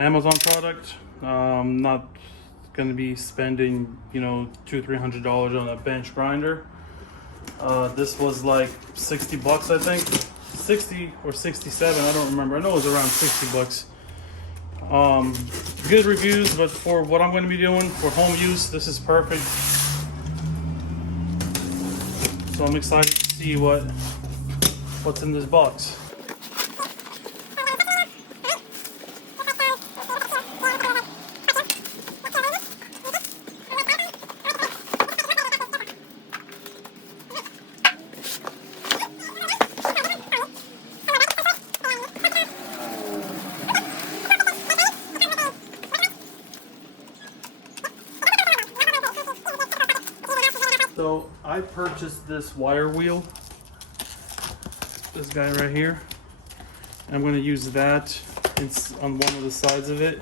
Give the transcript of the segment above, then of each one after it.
Amazon product. Not gonna be spending, you know, $200-300 on a bench grinder. This was like 60 bucks, I think. 60 or 67, I don't remember. I know it was around 60 bucks. Good reviews, but for what I'm going to be doing for home use, this is perfect. So I'm excited to see what's in this box. So I purchased this wire wheel, this guy right here. I'm going to use that on one of the sides of it.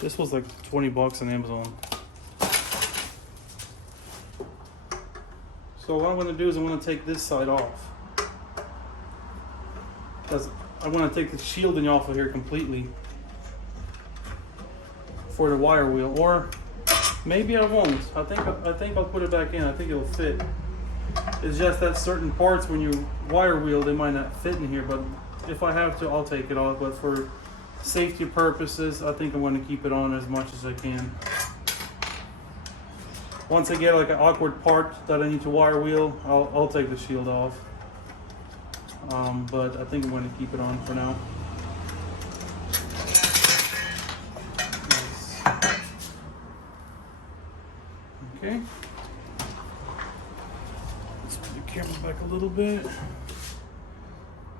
This was like 20 bucks on Amazon. So what I'm going to do is I'm going to take this side off, because I want to take the shielding off of here completely for the wire wheel, or maybe I won't. I think I'll put it back in. I think it'll fit. It's just that certain parts when you wire wheel, they might not fit in here, but if I have to, I'll take it off. But for safety purposes, I think I'm going to keep it on as much as I can. Once I get like an awkward part that I need to wire wheel, I'll take the shield off. But I think I'm going to keep it on for now. Okay. Let's put the camera back a little bit.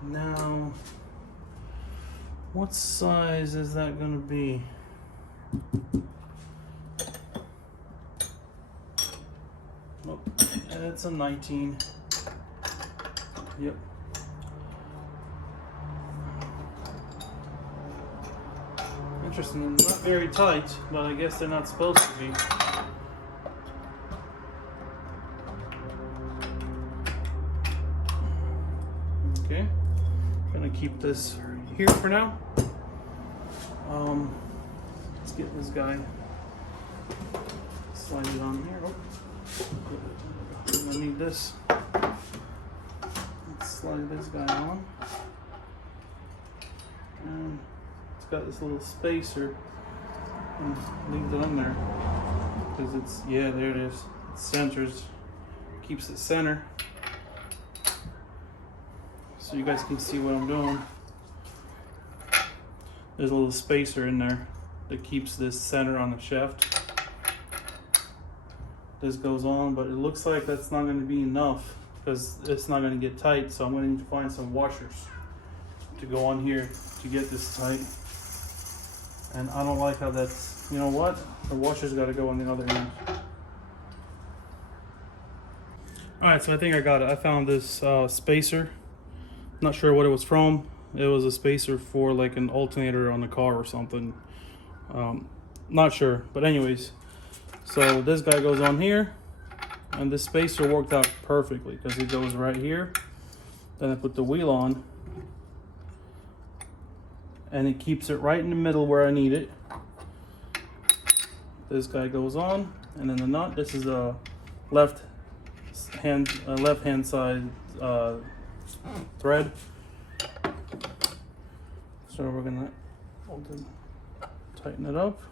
Now, what size is that going to be? Oh, it's a 19. Yep. Interesting. Not very tight, but I guess they're not supposed to be. Okay, gonna keep this here for now. Let's get this guy, slide it on here. Oh, I'm gonna need this. Let's slide this guy on. And it's got this little spacer. And leave it on there because it's, yeah, there it is. It centers, keeps it center. So you guys can see what I'm doing. There's a little spacer in there that keeps this center on the shaft. This goes on, but it looks like that's not going to be enough because it's not going to get tight. So I'm going to need to find some washers to go on here to get this tight. And I don't like how that's, you know what? The washer's got to go on the other end. Alright, so I think I got it. I found this spacer. Not sure what it was from. It was a spacer for like an alternator on the car or something. Not sure, but anyways, so this guy goes on here, and this spacer worked out perfectly because it goes right here. Then I put the wheel on, and it keeps it right in the middle where I need it. This guy goes on, and then the nut. This is a left hand side thread. So we're gonna tighten it up.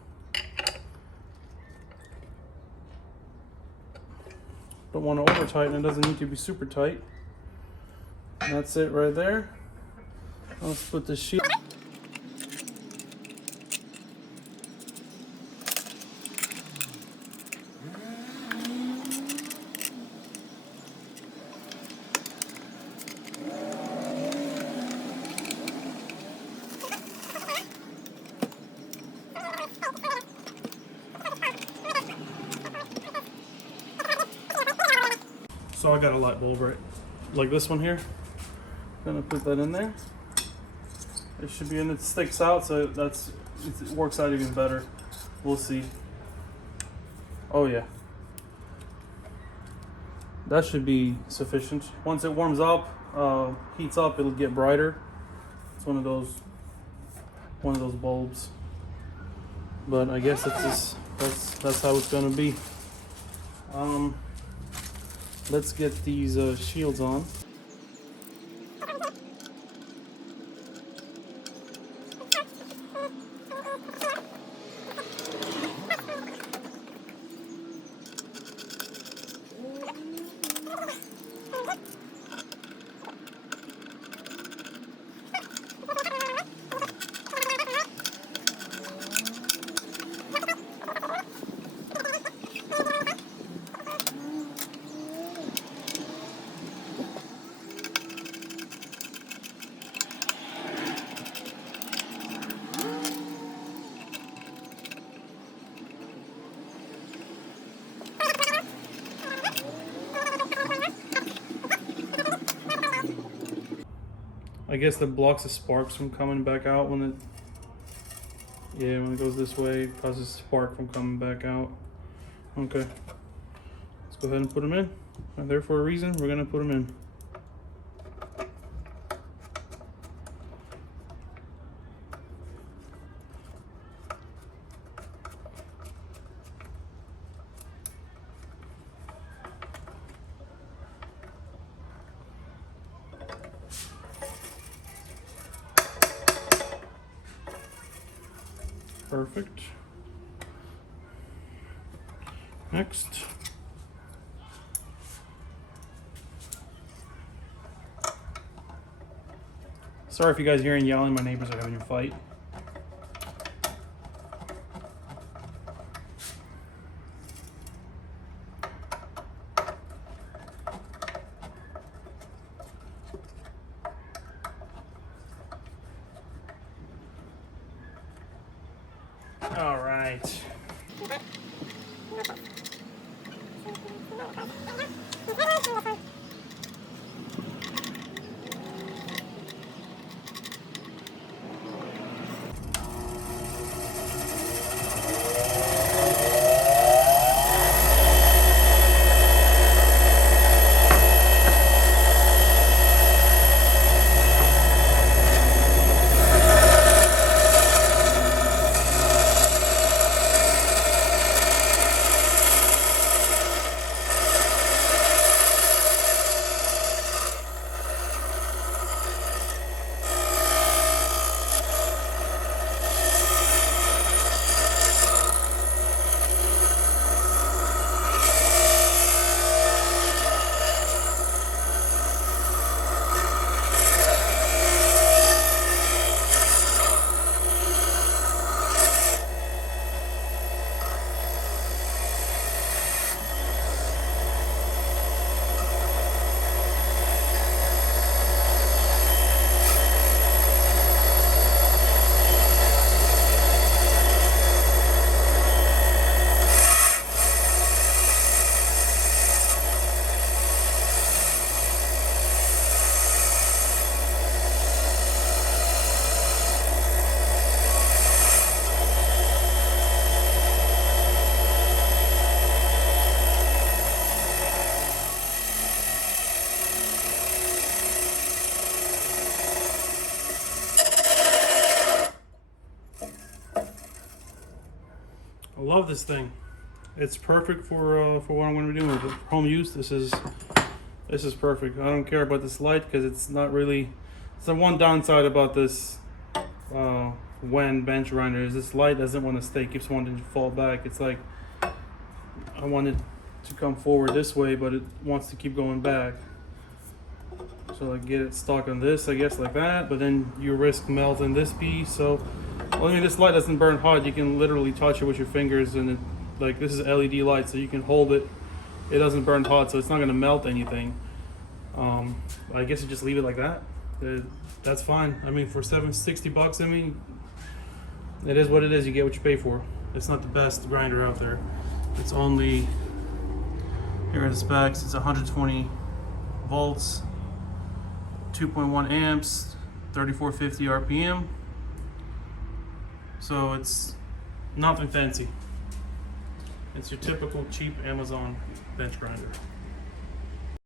Don't want to over tighten. It doesn't need to be super tight. And that's it right there. Let's put the shield. So I got a light bulb right, like this one here. Gonna put that in there. It should be, and it sticks out, so it works out even better. We'll see. Oh yeah, that should be sufficient. Once it warms up, heats up, it'll get brighter. It's one of those bulbs. But I guess that's how it's gonna be. Let's get these shields on. I guess that blocks the sparks from coming back out when it goes this way, it causes spark from coming back out. Okay, let's go ahead and put them in. They're there for a reason. We're gonna put them in. Perfect. Next. Sorry if you guys hear any yelling, my neighbors are having a fight. All right. I love this thing. It's perfect for what I'm going to be doing with home use. This is perfect. I don't care about this light because it's not really. It's the one downside about this WEN bench grinder is this light doesn't want to stay. It keeps wanting to fall back. It's like I want it to come forward this way, but it wants to keep going back. So I get it stuck on this, I guess, like that. But then you risk melting this piece. So only this light doesn't burn hot. You can literally touch it with your fingers, and it, like this is LED light, so you can hold it. It doesn't burn hot, so it's not going to melt anything. I guess you just leave it like that. That's fine. I mean, for $60, I mean, it is what it is. You get what you pay for. It's not the best grinder out there. It's only, here are the specs. It's 120 volts, 2.1 amps, 3450 RPM. So it's nothing fancy. It's your typical cheap Amazon bench grinder.